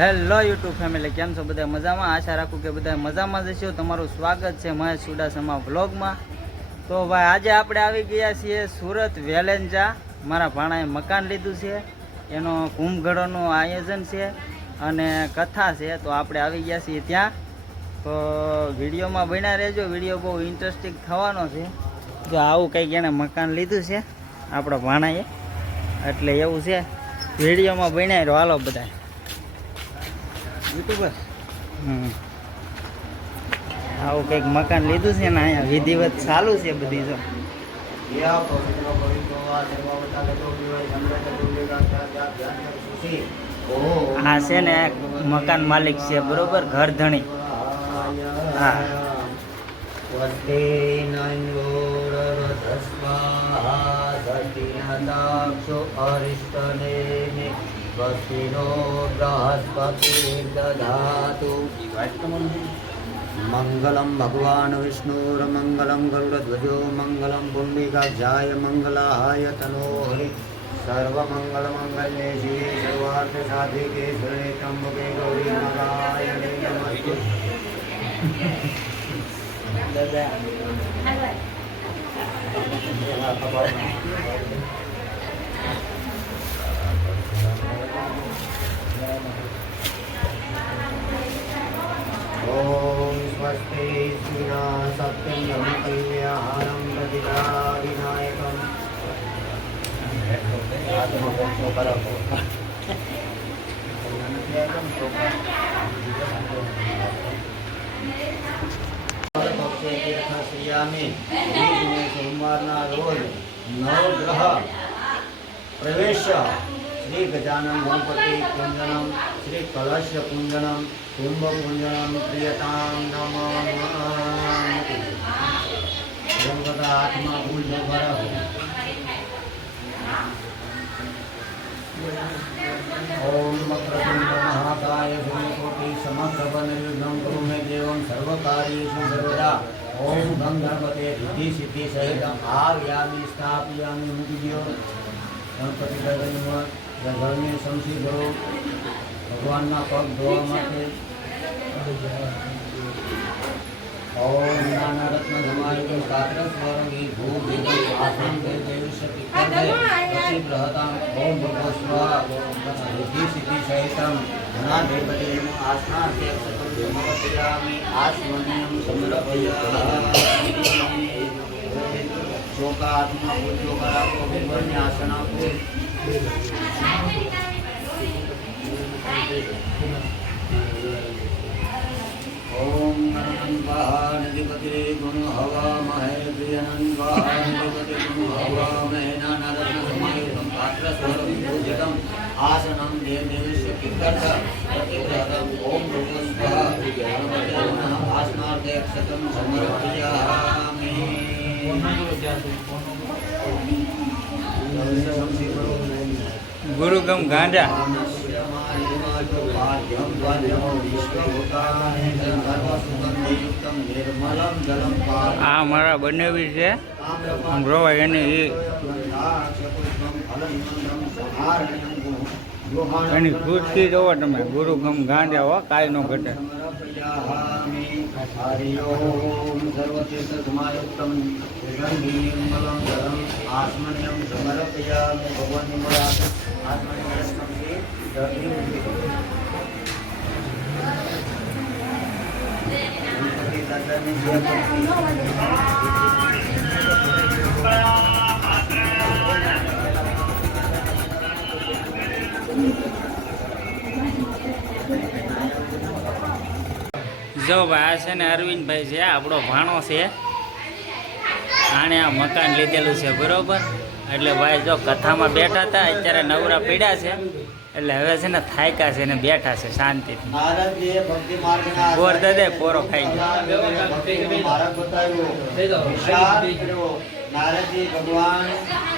Hello YouTube family, કેમ છો બધા? મજામાં? આશા રાખું કે બધા મજામાં જ હશો. તમારું સ્વાગત છે મહેશ ચુડાસમા વ્લોગમાં. તો ભાઈ આજે આપણે આવી ગયા છીએ સુરત વેલેન્જા. મારા ભાણાએ મકાન લીધું છે, એનો કુંભગળોનું આયોજન છે અને કથા છે. તો આપણે આવી ગયા છીએ ત્યાં. તો વિડીયોમાં બન્યા રહેજો, વિડીયો બહુ ઇન્ટરેસ્ટિંગ થવાનો છે. જો આવું કંઈક એણે મકાન લીધું છે આપણા ભાણાએ, એટલે એવું છે. વિડીયોમાં બન્યા રહ્યો, હાલો બધા યુટ્યુબર. આવું કંઈક મકાન લીધું છે ને અહીંયા વિધિવત ચાલુ છે બધી. જો આ છે ને મકાન માલિક છે, બરોબર, ઘર ધણી. હા, સ્વસ્તિનો બૃહસ્પતિર્દધાતુ. મંગલમ ભગવાન વિષ્ણુર્મંગલમ ગરુડધ્વજો મંગલમ પુંડિકાક્ષાય મંગલાય તનોહરિ સર્વમંગલમંગલ્યે શિવે સર્વાર્થ સાધિકે શરણે ત્ર્યંબકે ગૌરી નારાયણે નમસ્તે. ઓમ સ્વસ્તિ શ્રીના સત્યમ ધર્મકલ્યાણમ પ્રતિદા વિનાયકમ. સોમવારના રોજ નવગ્રહ પ્રવેશ શ્રી ગજાનન ગણપતિ પૂંજનમ શ્રી કલશ પૂંજનમ કુંભ પૂંજનમ પ્રિયતામ નમઃ. હાથમાં ફૂલ ભરાવો. ઓમ વક્રતુંડ મહાકાય સૂર્યકોટિ સમપ્રભ નિર્વિઘ્नं કુરુ મે દેવં સર્વકાર્યેષુ સર્વદા. ઓમ ગં ગણપતે સિદ્ધિ સિદ્ધિ સહિતમ આવ્યામિ સ્થાપયામિ. મૂકી દો ગણપતિ દાદાની ઘરને સમસી કરો ભગવાનના પગ ધોવા માટે. ઓમ નાના રત્ન ધમાય કાત્ર સ્વરંગી ભૂ ભેદમ આસન દે દેવશ્ય પિત્તર દે પ્રહતામ. ઓમ ભગવ સ્વા સિદ્ધિ સિદ્ધિ સહિતમ ધનાધિપતિ આસના દેવસતમ સમર્પયામિ. આસમન્યમ સમર્પયામિ. શોકાત્મા પૂજો કરાવો ભગવાનને આસન આપો. ઓમ નંદવાહાનધિપતિ ગુણ હવામહે પ્રિયનંદવાહાનધિપતિ ગુણ હવામહે. નાનારત્ન સમાયુક્તમ પાત્ર સ્વરમ પૂજ્યતમ આસનમ દેવદેવસ્ય પિત્તર્થ પ્રતિગ્રહતમ. ઓમ ભૂસ્વઃ ગણપતે નમઃ. આસનાર્થે અક્ષતમ સમર્પયામિ. ગુરુગમ ગાંજા. આ મારા બંનેવી છે, રોવાય એની એની ખુશી જોવો તમે. ગુરુગમ ગાંજા હો, કાંઈ નો ઘટે. આસમન્યમ સમર્પયામિ. ભગવાનની મળા જો ભાઈ, આ છે ને અરવિંદભાઈ છે, આપણો ભાણો છે. આણે આ મકાન લીધેલું છે, બરોબર. એટલે ભાઈ જો કથામાં બેઠા હતા, અત્યારે નવરા પીડ્યા છે, એટલે હવે છે ને થાયકા છે ને બેઠા છે શાંતિથી. ગોર દે પોરો ખાઈ ગયો. નારદજી ભગવાન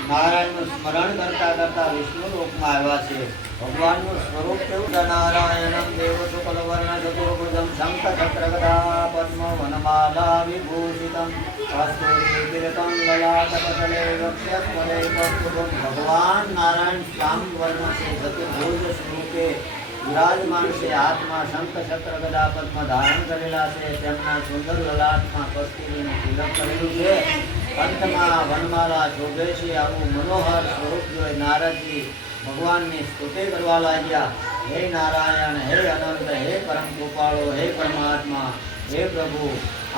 નારાયણનું સ્મરણ કરતા કરતા વિષ્ણુ લોકમાં આવ્યા છે. ભગવાનનું સ્વરૂપ કેવું? નારાયણમ દેવ શુક્લવર્ણ ચતુર્ભુજમ શંખ ચક્ર ગદા પદ્મ વનમાલા વિભૂષિતમ કસ્તૂરી તિલકમ લલાટપટલે વક્ષ્યસ્તલે કસ્તુભમ. ભગવાન નારાયણ શ્યામ વર્ણ છે, ચતુર્ભુજ સ્વરૂપે વિરાજમાન છે. હાથમાં શંખ ચક્ર ગદા પદ્મ ધારણ કરેલા છે. તેમના સુંદર લલાટમાં કસ્તુરીનું તિલક કરેલું છે. અંતમાં વનમાલા શોભે છે. આવું મનોહર સ્વરૂપ જોઈ નારદજી ભગવાનની સ્તુતિ કરવા લાગ્યા. હે નારાયણ, હે અનંત, હે પરમ કૃપાળુ, હે પરમાત્મા, હે પ્રભુ,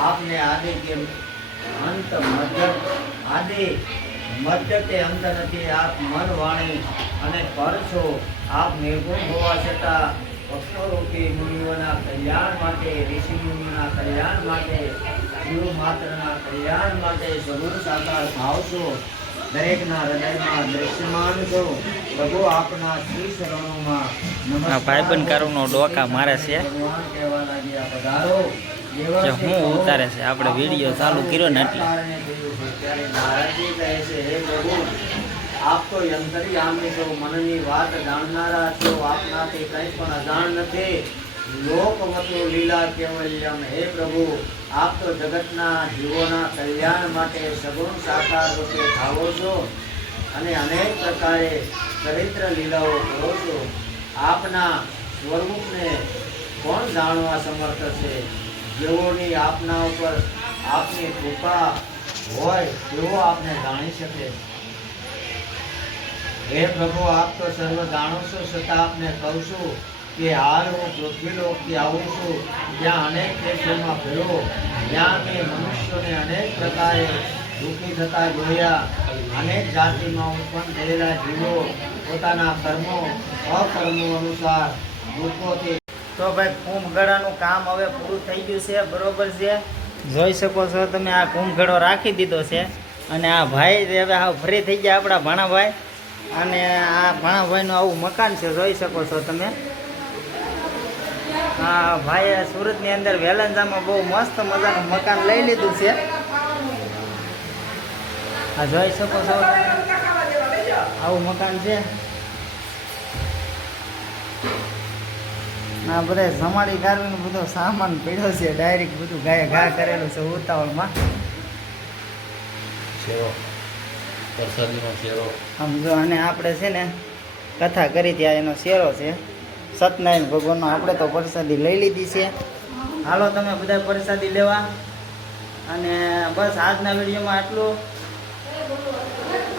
આપને આદિ કે અંત મધ્ય આદિ મધ્ય કે અંત નથી. આપ મન વાણી અને પર છો. આપ નિર્ગુણ હોવા છતાં ભક્તોરૂપી મુનિઓના કલ્યાણ માટે, ઋષિ મુનિઓના કલ્યાણ માટે, જીવ માત્રના કલ્યાણ માટે સગુણ સાકાર ભાવ છો. દરેકના હૃદયમાં દ્રશ્યમાન છો. પ્રભુ આપના શ્રી શરણોમાં નમસ્કાર. આ ભાઈબંધ કારુનો ડોકા મારે છે. ભગવાન કહેવા લાગ્યા, પધારો. જે હું ઉતારે છે, આપણે વિડીયો ચાલુ કર્યો ને એટલે ત્યારે નારદજી કહે છે, હે પ્રભુ, આપ તો યંતરયામી છો, મનની વાત જાણનારા છો. આપનાથી કંઈ પણ અજાણ નથી. લોકવતો લીલા કેવલ્યમ. હે પ્રભુ, આપ તો જગતના જીવોના કલ્યાણ માટે સગુણ સાકાર રૂપે થાવો છો અને અનેક પ્રકારે ચરિત્ર લીલાઓ કરો છો. આપના સ્વરૂપને કોણ જાણવા સમર્થ છે? જેઓની આપના ઉપર આપની કૃપા હોય તેઓ આપને જાણી શકે. હે પ્રભુ, આપ તો સર્વ જાણો છો, છતાં આપને કહું છું કે હાલ હું પૃથ્વીલોકથી આવું છું. ત્યાં અનેક દેશોમાં ફર્યો. ત્યાં મેં મનુષ્યોને અનેક પ્રકારે દુઃખી થતા જોયા. અનેક જાતિમાં ઉત્પન્ન થયેલા જીવો પોતાના કર્મો અકર્મો અનુસાર દુઃખોથી. તો ભાઈ કુંભગળાનું કામ હવે પૂરું થઈ ગયું છે, બરોબર છે. જોઈ શકો છો તમે, આ કુંભગળો રાખી દીધો છે. અને આ ભાઈ હવે હાવ ફ્રી થઈ ગયા, આપણા ભાણાભાઈ. અને આ ભાણાભાઈનું આવું મકાન છે, જોઈ શકો છો તમે. આ ભાઈએ સુરતની અંદર વેલંજામાં બહુ મસ્ત મજાનું મકાન લઈ લીધું છે. આ જોઈ શકો છો, આવું મકાન છે. આ બધા સમાડી ગારવીનો બધો સામાન પડ્યો છે, ડાયરેક્ટ બધું ગાય ઘા કરેલું છે ઉતાવળમાં. સમજો. અને આપણે છે ને કથા કરી ત્યાં એનો શેરો છે સત્યનારાયણ ભગવાનનો. આપણે તો પ્રસાદી લઈ લીધી છે. હાલો તમે બધા પ્રસાદી લેવા. અને બસ આજના વિડીયોમાં આટલું.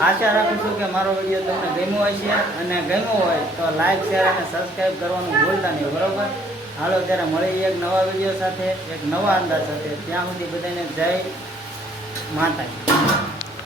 આશા રાખું છું કે મારો વિડીયો તમને ગમ્યો હશે. અને ગમ્યો હોય તો લાઈક, શેર અને સબસ્ક્રાઈબ કરવાનું ભૂલતા નહીં, બરોબર? હાલો ત્યારે મળી એક નવા વિડીયો સાથે, એક નવા અંદાજ સાથે. ત્યાં સુધી બધાને જય માતાજી.